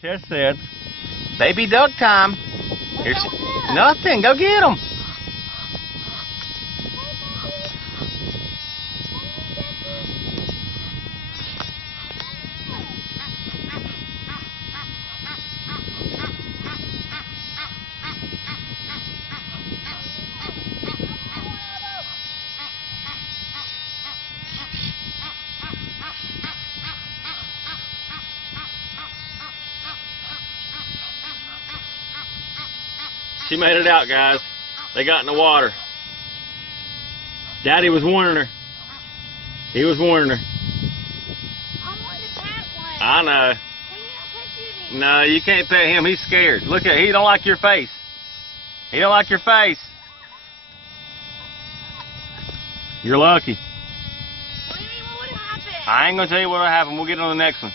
Tess said, baby duck time. Here's nothing. Go get them. She made it out, guys. They got in the water. Daddy was warning her. He was warning her. I wanted to pat one. I know. Can you not pet you then? No, you can't pet him. He's scared. Look at, he don't like your face. He don't like your face. You're lucky. What do you mean, what would happen? I ain't gonna tell you what'll happen. We'll get on the next one.